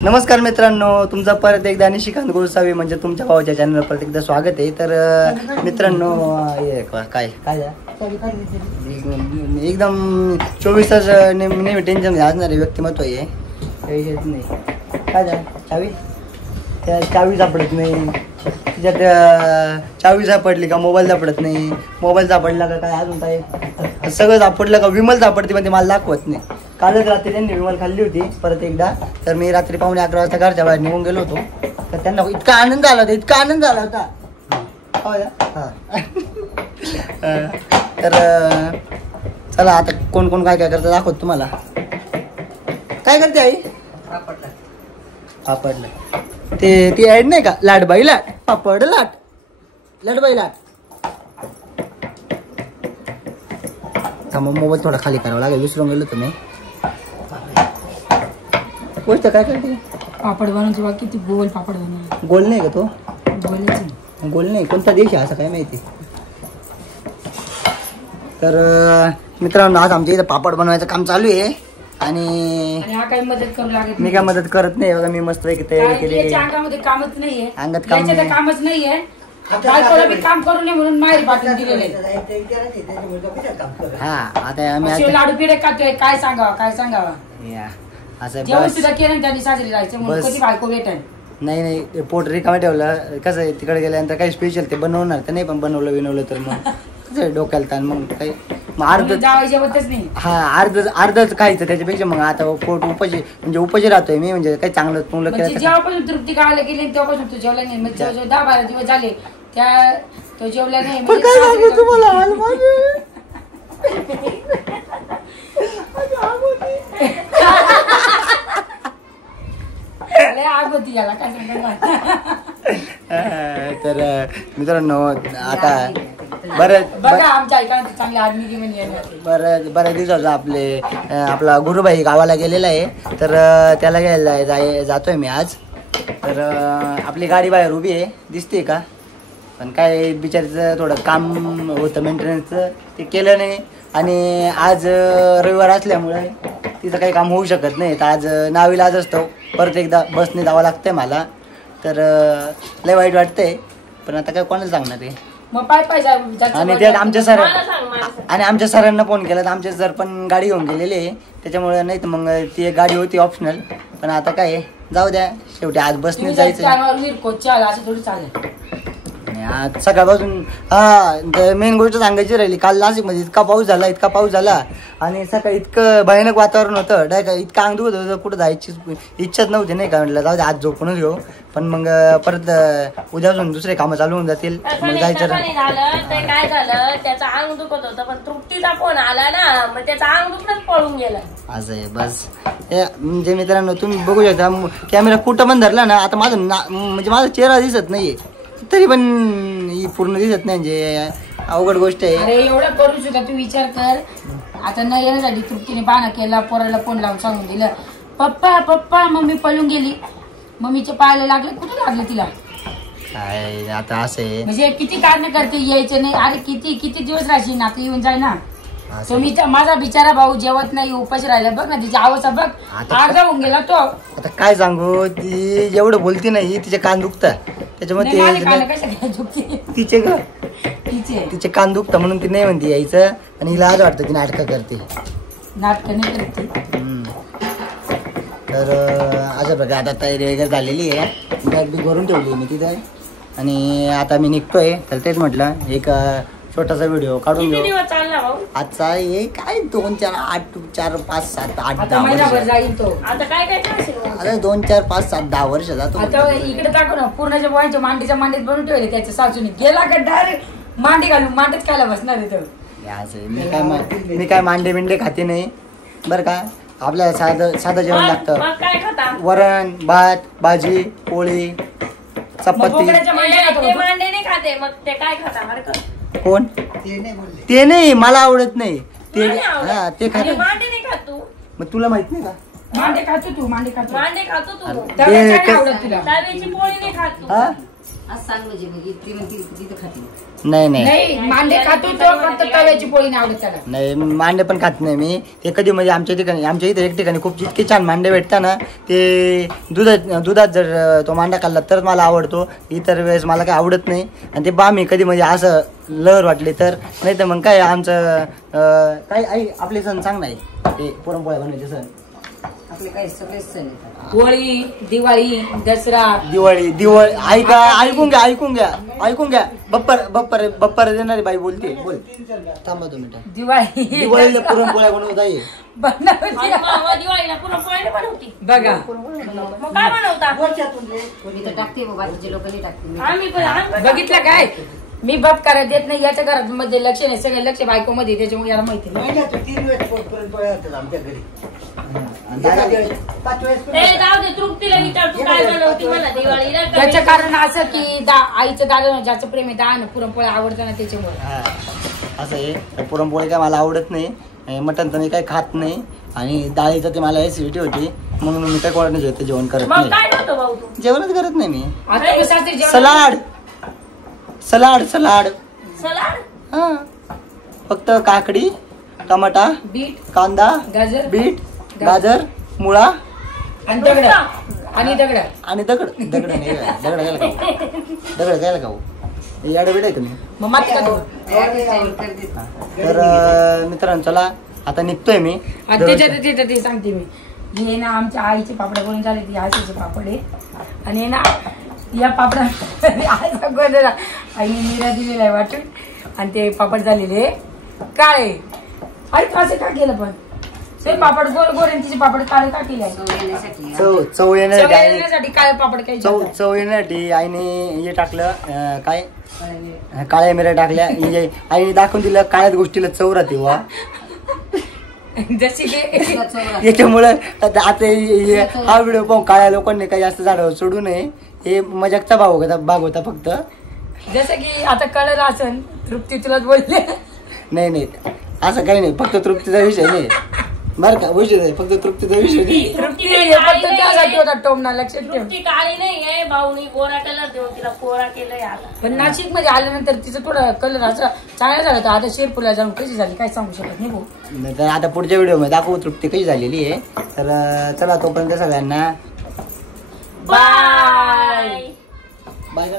नमस्कार मित्रांनो, तुमचं परत एकदा निशिकांत गोसावी म्हणजे तुमच्या भावाच्या चॅनलवर परत एकदा स्वागत आहे. तर मित्रांनो काय काय एकदम 24 तास नेहमी टेन्शन असणारे व्यक्तिमत्व आहे. नाही काय झालं, चावी त्या चावी सापडत नाही, तिच्यात चावी सापडली का मोबाईल सापडत नाही, मोबाईल सापडला का काय अजून काय सगळं सापडलं का विमल सापडते पण ते मला दाखवत नाही. कालच रात्री त्यांनी विमल खाल्ली होती परत एकदा. तर मी रात्री 11:15 वाजता घरच्या बाहेर निघून गेलो होतो. तर त्यांना इतका आनंद आला होता तर चला आता कोण कोण काय काय करतं दाखवत तुम्हाला. काय करते आई? पापडला ते ती ऍड नाही का, लाटबाई लाट पापड लाट लाटबाई लाट. मग मोबाईल थोडा खाली करावा लागेल, विसरून गेलो तुम्ही. गोष्ट काय करते? पापड बनवतो बा, किती गोल पापड बनवला. गोल नाही का तो? गोल नाही, कोणता देश आहे असं काय माहिती. तर मित्रांनो आज आमच्या इथं पापड बनवायचं काम चालू आहे आणि काही मदत करू लागत. मी काय मदत करत नाही बघा. मी मस्त पैकी तयारी केली. अंगामध्ये कामच नाहीये, अंगात काम नाही. कामच नाहीये. काम करू नये म्हणून माहेर पाठवून दिलेलं आहे. हा आता आम्ही लाडू पिढे खातोय. काय सांगावा असं जेवण सुद्धा केलं त्यांनी साजरी जायचं म्हणून कधी बायको भेटेल. नाही पोट रिकामे ठेवलं कसं आहे. तिकडे गेल्यानंतर काही स्पेशल ते बनवणार तर नाही, पण बनवलं तर मग डोक्याला ताण. मग काही अर्ध जेवतच नाही. हा अर्धच खायचं त्याच्यापेक्षा. मग आता पोट उपाशी राहतोय मी, म्हणजे काही चांगलं केलं. जेव्हापासून तृप्ती गावाला गेली तेव्हापासून तू जेवला नाही. मग 10-12 दिवस झाले त्या तो जेवला नाही. तर मित्रांनो आता बऱ्याच दिवसाचा आपला गुरुबाई गावाला गेलेला आहे. तर त्याला घ्यायला जातोय मी आज. तर आपली गाडी बाहेर उभी आहे, दिसते का? पण काय बिचारीचं थोडं काम होतं मेंटेनन्सचं, ते केलं नाही. आणि आज रविवार असल्यामुळे तिचं काही काम होऊ शकत नाही. तर आज नावीलाज असतो, परत एकदा बसने जावं लागतंय मला. तर लय वाईट वाटतंय, पण आता काय कोणाला सांगणार आहे. आणि त्यात आमच्या सरांना फोन केला तर आमचे सर पण गाडी घेऊन गेलेले, त्याच्यामुळे नाही तर मग ती एक गाडी होती ऑप्शनल. पण आता काय जाऊ द्या, शेवटी आज बसने जायचं. आज सकाळपासून मेन गोष्ट सांगायची राहिली. काल नाशिकमध्ये इतका पाऊस झाला आणि सकाळी इतकं भयानक वातावरण होतं. डायरेक्ट इतकं अंग दुखत होतं, कुठं जायची इच्छाच नव्हती नाही का. म्हटलं जाऊ दे आज झोपूनच घेऊ. पण मग परत उद्यापासून दुसरे कामं चालू होऊन जातील, मग जायचं. काय झालं, त्याचं अंग दुखत होतं पण तृप्तीचा फोन आला ना, मग त्याचं अंग दुखणंच पळून गेलं. असं आहे बस. म्हणजे मित्रांनो तुम्ही बघू शकता, कॅमेरा कुठं पण धरला ना, आता माझा चेहरा दिसत नाहीये तरी पण ही पूर्ण दिसत नाही, म्हणजे अवघड गोष्ट आहे. अरे एवढं करू सुद्धा तू विचार कर. आता न येण्यासाठी तृप्तीने बाणा केला, पोराला फोन लावून सांगून दिलं पप्पा मम्मी पळून गेली. मम्मीच्या पायाला लागले, कुठे लागले तिला? काय आता असं आहे, म्हणजे किती कारण करते यायचं नाही. अरे किती दिवस राहायची ना, आता येऊन जाय ना. तुम्ही माझा बिचारा भाऊ जेवत नाही, उपाशी राहिला. बघ ना तिच्या आवाजा बघ, अर्धा होऊन गेला तो. आता काय सांगू, ती एवढं बोलती नाही, तिचे कान दुखतात त्याच्यामुळे तिचे कान दुखतात म्हणून ती नाही म्हणते यायचं. आणि हिला आज वाटतं ती नाटकं करते. तर अशा प्रकारे आता तयारी वगैरे झालेली आहे. बॅग बी भरून ठेवली मी तिथे आणि आता मी निघतोय. तर तेच म्हटलं एक छोटासा व्हिडिओ काढून घेऊ. आजचा हे काय 2, 4, 8, 4, 5, 7, 8, 10 वर्ष. आता 2, 4, 5, 7, 10 वर्ष जातो. इकडे टाकू ना, पूर्णाच्या बोळ्यांच्या मांडीच्या मांडीत बनवून ठेवले. त्याच्या सासूने गेला का डायरेक्ट मांडी घालून मांडीत खायला बसणार आहे. मी काय मांडे बिंडे खाते नाही बरं का. आपल्याला साधं जेवण लागतं. वरण भात भाजी पोळी चपाती. मांडे नाही खाते, मग ते काय खाता? कोण? ते नाही, मला आवडत नाही ते. हा ते खाते. मांडे नाही खात तू? मग तुला माहित नाही का? मांडे खातो तू. मांडे खातो तू. तव्याची पोळी नाही खात तू. आज सांग म्हणजे ती म्हणती तिथं खाते. नाही नाही नाही मांडे खातो तो, फक्त तव्याची पोळी नाही आवडत त्याला. नाही मांडे पण खात नाही मी. ते कधी म्हणजे आमच्या इथे एक ठिकाणी खूप इतके छान मांडे भेटतात ना, ते दुधात जर तो मांडा खाल्ला तर मला आवडतो, इतर वेळेस मला काही आवडत नाही. आणि ते बामी कधी म्हणजे असं लहर वाटली तर, नाही तर मग काय आमचं काही आई आपले सण सांग नाही ते पुरणपोळ्या बनवायचे सण. आपले काही सगळेच सण येतात. होळी, दिवाळी, दसरा, दिवाळी ऐकून घ्या. बप्पर देणारी बाई बोलते, बोल. थांबा 2 मिनिटं. दिवाळीला पुरणपोळ्या बनवता ये. बनवते. दिवाळीला पुरणपोळ्या नाही बनवती. बघा मग काय बनवता? कोणी तर टाकते बाकीचे लोक नाही टाकते. आम्ही बघितलं काय, मी बप करत देत नाही. याच्या घरात मध्ये लक्ष नाही, सगळे लक्ष बायको मध्ये, त्याच्यामुळे याला माहिती नाही. जाऊ दे, तृप्तीला विचार तू काय बनवती मला दिवाळीला. त्याचं कारण असं की आईचं दादा ज्याचं प्रेम आहे दान पुरणपोळ्या आवडतं ना, त्याच्यामुळे. असं आहे. पुरणपोळी काय मला आवडत नाही, मटण तर मी काही खात नाही, आणि डाळीचं ते मला ऍसिडिटी होती, म्हणून मी काही कोणाने जेवण करत मग नाही. काय नव्हतं भाऊ तू? जेवणच करत नाही मी. आता मी सासरी जेवण- सलाड सलाड हा, फक्त काकडी, टमाटा, बीट, कांदा, गाजर, बीट, गाजर, मुळा आणि दगड आणि दगड आणि दगड नाही काय. दगड काय खाऊ याड बीड आहे तुम्ही. मग माती का तू? तर मित्रांनो चला आता निघतोय मी. आणि त्याच्यात ते सांगते मी, हे ना आमच्या आईचे पापड बनून झाले, ती आईचे पापड आहे. आणि ना या पापडा आईने निरा दिलेला आहे वाटून, आणि ते पापड झालेले काळे. अरे तू असं का केलं पण? ते पापड गोल गोल आणि तिचे पापड काळे का केले? चव येण्यासाठी काळे पापड काही चव येण्यासाठी आईने हे टाकलं, काय काळ्या मिऱ्या टाकल्या. आईने दाखवून दिलं काळ्याच गोष्टीला चव राहते वा. जशी की याच्यामुळे आता हा व्हिडिओ पाहून काळ्या लोकांनी काही जास्त झाडावर सोडू नये, हे मजाकचा भाग होता फक्त. जसं की आता कळलं असन, तृप्ती तुलाच बोलले. नाही असं काही नाही, फक्त तृप्तीचा विषय नाही बरं का. विषय नाही, फक्त तृप्तीचा विषय नाही. तृप्ती फक्त त्यासाठी होता टोमना, लक्षात ठेव. तृप्ती काळी नाहीये, भाऊनी गोरा कलर देऊन तिला कोरा केलंय. आता पण नाशिक मध्ये आल्यानंतर तिचं थोडं कलर असं चांगला झाला होता. आता शेरपूरला जाऊन कशी झाली काय सांगू शकत नाही भाऊ. नाही तर आता पुढच्या व्हिडिओ मध्ये दाखवू तृप्ती कशी झालेली आहे. तर चला तोपर्यंत सगळ्यांना बाय. बाय.